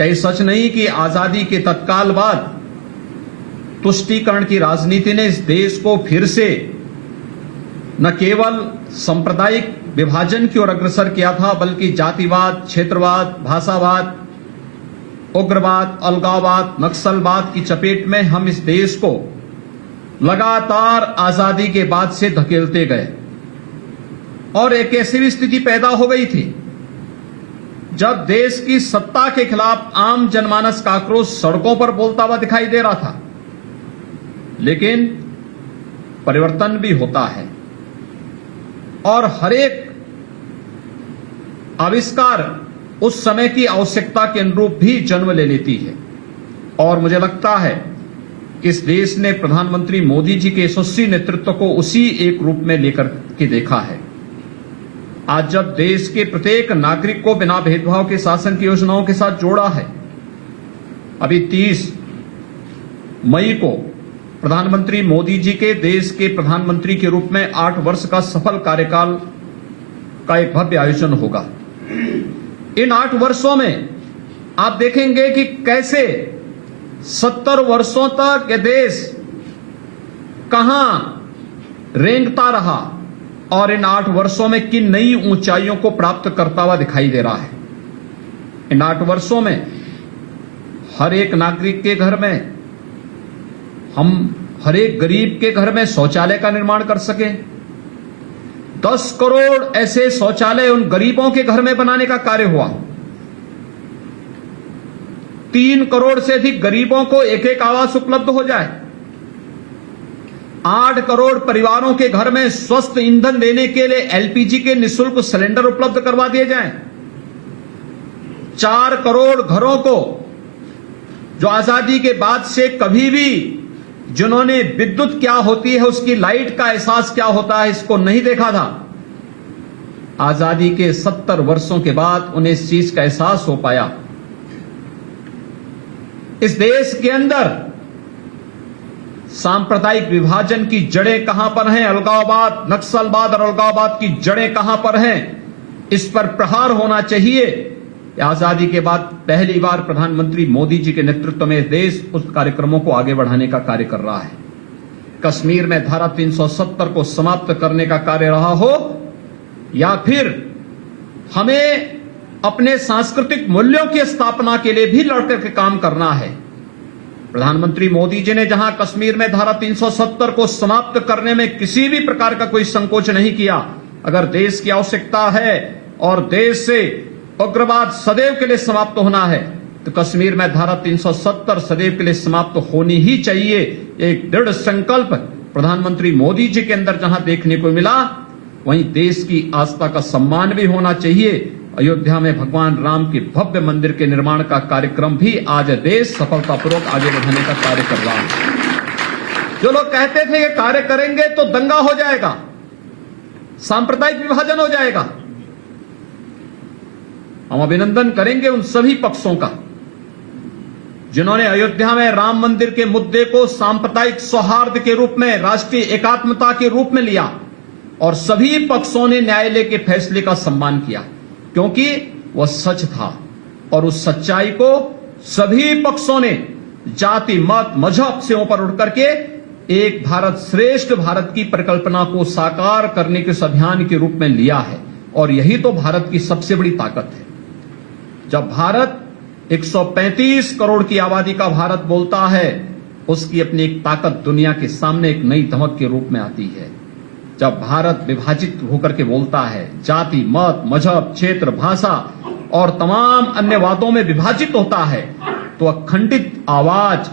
क्या ये सच नहीं कि आजादी के तत्काल बाद तुष्टीकरण की राजनीति ने इस देश को फिर से न केवल सांप्रदायिक विभाजन की ओर अग्रसर किया था, बल्कि जातिवाद, क्षेत्रवाद, भाषावाद, उग्रवाद, अलगाववाद, नक्सलवाद की चपेट में हम इस देश को लगातार आजादी के बाद से धकेलते गए। और एक ऐसी भी स्थिति पैदा हो गई थी जब देश की सत्ता के खिलाफ आम जनमानस का आक्रोश सड़कों पर बोलता हुआ दिखाई दे रहा था। लेकिन परिवर्तन भी होता है और हर एक आविष्कार उस समय की आवश्यकता के अनुरूप भी जन्म ले लेती है। और मुझे लगता है कि इस देश ने प्रधानमंत्री मोदी जी के यशस्वी नेतृत्व को उसी एक रूप में लेकर के देखा है। आज जब देश के प्रत्येक नागरिक को बिना भेदभाव के शासन की योजनाओं के साथ जोड़ा है, अभी 30 मई को प्रधानमंत्री मोदी जी के देश के प्रधानमंत्री के रूप में 8 वर्ष का सफल कार्यकाल का एक भव्य आयोजन होगा। इन 8 वर्षों में आप देखेंगे कि कैसे 70 वर्षों तक ये देश कहां रेंगता रहा और इन 8 वर्षों में किन नई ऊंचाइयों को प्राप्त करता हुआ दिखाई दे रहा है। इन 8 वर्षों में हर एक नागरिक के घर में, हम हर एक गरीब के घर में शौचालय का निर्माण कर सके। 10 करोड़ ऐसे शौचालय उन गरीबों के घर में बनाने का कार्य हुआ। 3 करोड़ से अधिक गरीबों को एक आवास उपलब्ध हो जाए। 8 करोड़ परिवारों के घर में स्वस्थ ईंधन देने के लिए एलपीजी के निःशुल्क सिलेंडर उपलब्ध करवा दिए जाएं। 4 करोड़ घरों को जो आजादी के बाद से कभी भी जिन्होंने विद्युत क्या होती है, उसकी लाइट का एहसास क्या होता है, इसको नहीं देखा था, आजादी के 70 वर्षों के बाद उन्हें इस चीज का एहसास हो पाया। इस देश के अंदर सांप्रदायिक विभाजन की जड़ें कहां पर हैं, अलगाववाद, नक्सलवाद और अलगाववाद की जड़ें कहां पर हैं, इस पर प्रहार होना चाहिए। आजादी के बाद पहली बार प्रधानमंत्री मोदी जी के नेतृत्व में देश उस कार्यक्रमों को आगे बढ़ाने का कार्य कर रहा है। कश्मीर में धारा 370 को समाप्त करने का कार्य रहा हो, या फिर हमें अपने सांस्कृतिक मूल्यों की स्थापना के लिए भी लड़कर के काम करना है। प्रधानमंत्री मोदी जी ने जहां कश्मीर में धारा 370 को समाप्त करने में किसी भी प्रकार का कोई संकोच नहीं किया। अगर देश की आवश्यकता है और देश से उग्रवाद सदैव के लिए समाप्त होना है, तो कश्मीर में धारा 370 सदैव के लिए समाप्त होनी ही चाहिए। एक दृढ़ संकल्प प्रधानमंत्री मोदी जी के अंदर जहां देखने को मिला, वहीं देश की आस्था का सम्मान भी होना चाहिए। अयोध्या में भगवान राम के भव्य मंदिर के निर्माण का कार्यक्रम भी आज देश सफलतापूर्वक आगे बढ़ाने का कार्य कर रहा है। जो लोग कहते थे ये कार्य करेंगे तो दंगा हो जाएगा, सांप्रदायिक विभाजन हो जाएगा, हम अभिनंदन करेंगे उन सभी पक्षों का जिन्होंने अयोध्या में राम मंदिर के मुद्दे को सांप्रदायिक सौहार्द के रूप में, राष्ट्रीय एकात्मता के रूप में लिया और सभी पक्षों ने न्यायालय के फैसले का सम्मान किया, क्योंकि वह सच था। और उस सच्चाई को सभी पक्षों ने जाति, मत, मजहब से ऊपर उठ करके एक भारत श्रेष्ठ भारत की परिकल्पना को साकार करने के उस अभियान के रूप में लिया है। और यही तो भारत की सबसे बड़ी ताकत है। जब भारत 135 करोड़ की आबादी का भारत बोलता है, उसकी अपनी एक ताकत दुनिया के सामने एक नई धमक के रूप में आती है। जब भारत विभाजित होकर के बोलता है, जाति, मत, मजहब, क्षेत्र, भाषा और तमाम अन्य वादों में विभाजित होता है, तो अखंडित आवाज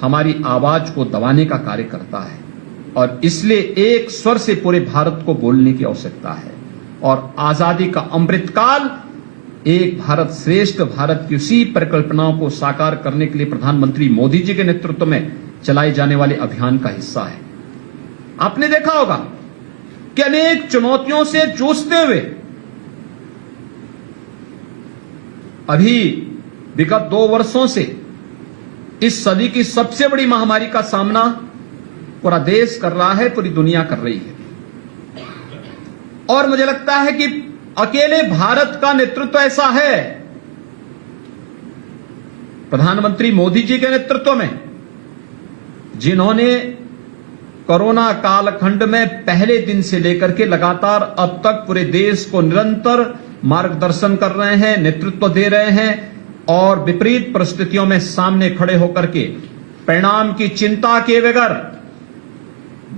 हमारी आवाज को दबाने का कार्य करता है। और इसलिए एक स्वर से पूरे भारत को बोलने की आवश्यकता है। और आजादी का अमृतकाल एक भारत श्रेष्ठ भारत की उसी परिकल्पनाओं को साकार करने के लिए प्रधानमंत्री मोदी जी के नेतृत्व में चलाए जाने वाले अभियान का हिस्सा है। आपने देखा होगा कि अनेक चुनौतियों से जूझते हुए अभी विगत 2 वर्षों से इस सदी की सबसे बड़ी महामारी का सामना पूरा देश कर रहा है, पूरी दुनिया कर रही है। और मुझे लगता है कि अकेले भारत का नेतृत्व ऐसा है प्रधानमंत्री मोदी जी के नेतृत्व में, जिन्होंने कोरोना कालखंड में पहले दिन से लेकर के लगातार अब तक पूरे देश को निरंतर मार्गदर्शन कर रहे हैं, नेतृत्व दे रहे हैं और विपरीत परिस्थितियों में सामने खड़े होकर के परिणाम की चिंता किए बगैर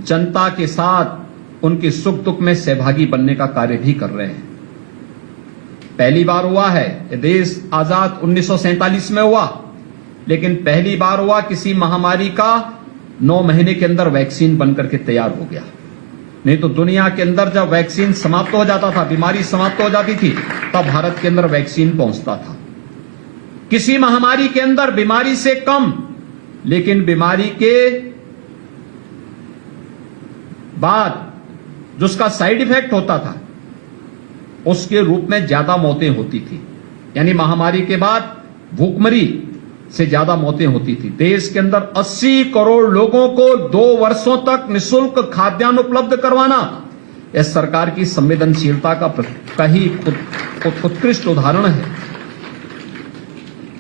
जनता के साथ उनके सुख दुख में सहभागी बनने का कार्य भी कर रहे हैं। पहली बार हुआ है, ये देश आजाद 1947 में हुआ, लेकिन पहली बार हुआ किसी महामारी का 9 महीने के अंदर वैक्सीन बनकर के तैयार हो गया। नहीं तो दुनिया के अंदर जब वैक्सीन समाप्त हो जाता था, बीमारी समाप्त हो जाती थी, तब भारत के अंदर वैक्सीन पहुंचता था। किसी महामारी के अंदर बीमारी से कम, लेकिन बीमारी के बाद जो उसका साइड इफेक्ट होता था उसके रूप में ज्यादा मौतें होती थी। यानी महामारी के बाद भूखमरी से ज्यादा मौतें होती थी। देश के अंदर 80 करोड़ लोगों को 2 वर्षों तक निःशुल्क खाद्यान्न उपलब्ध करवाना इस सरकार की संवेदनशीलता का ही उत्कृष्ट उदाहरण है।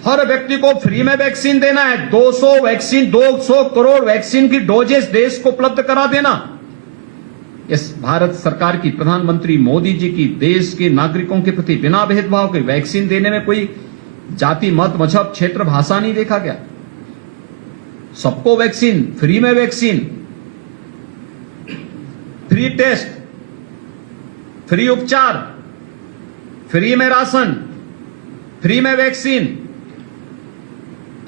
हर व्यक्ति को फ्री में वैक्सीन देना है। 200 करोड़ वैक्सीन की डोजेस देश को उपलब्ध करा देना। इस भारत सरकार की, प्रधानमंत्री मोदी जी की देश के नागरिकों के प्रति बिना भेदभाव के वैक्सीन देने में कोई जाति, मत, मजहब, क्षेत्र, भाषा नहीं देखा गया। सबको वैक्सीन, फ्री में वैक्सीन, फ्री टेस्ट, फ्री उपचार, फ्री में राशन, फ्री में वैक्सीन।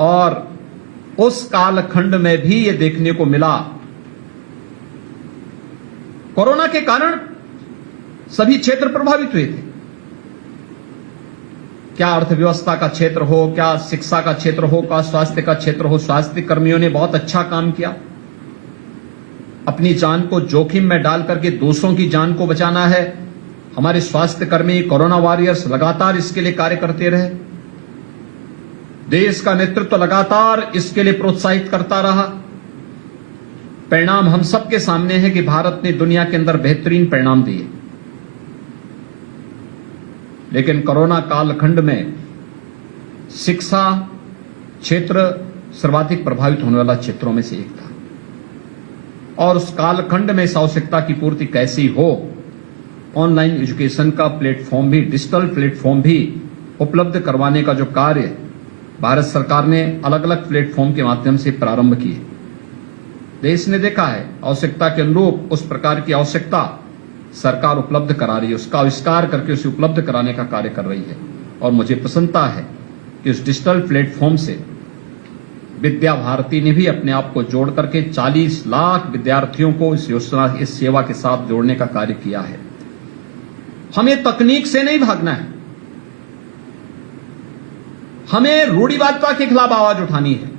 और उस कालखंड में भी ये देखने को मिला, कोरोना के कारण सभी क्षेत्र प्रभावित हुए थे। क्या अर्थव्यवस्था का क्षेत्र हो, क्या शिक्षा का क्षेत्र हो, क्या स्वास्थ्य का क्षेत्र हो, स्वास्थ्य कर्मियों ने बहुत अच्छा काम किया। अपनी जान को जोखिम में डाल करके दूसरों की जान को बचाना है। हमारे स्वास्थ्य कर्मी, कोरोना वॉरियर्स लगातार इसके लिए कार्य करते रहे। देश का नेतृत्व लगातार इसके लिए प्रोत्साहित करता रहा। परिणाम हम सबके सामने है कि भारत ने दुनिया के अंदर बेहतरीन परिणाम दिए। लेकिन कोरोना कालखंड में शिक्षा क्षेत्र सर्वाधिक प्रभावित होने वाला क्षेत्रों में से एक था। और उस कालखंड में इस आवश्यकता की पूर्ति कैसी हो, ऑनलाइन एजुकेशन का प्लेटफॉर्म भी, डिजिटल प्लेटफॉर्म भी उपलब्ध करवाने का जो कार्य भारत सरकार ने अलग अलग प्लेटफॉर्म के माध्यम से प्रारंभ किए। देश ने देखा है आवश्यकता के अनुरूप उस प्रकार की आवश्यकता सरकार उपलब्ध करा रही है, उसका आविष्कार करके उसे उपलब्ध कराने का कार्य कर रही है। और मुझे प्रसन्नता है कि उस डिजिटल प्लेटफॉर्म से विद्या भारती ने भी अपने आप को जोड़ करके 40 लाख विद्यार्थियों को इस योजना, इस सेवा के साथ जोड़ने का कार्य किया है। हमें तकनीक से नहीं भागना है, हमें रूढ़िवादिता के खिलाफ आवाज उठानी है।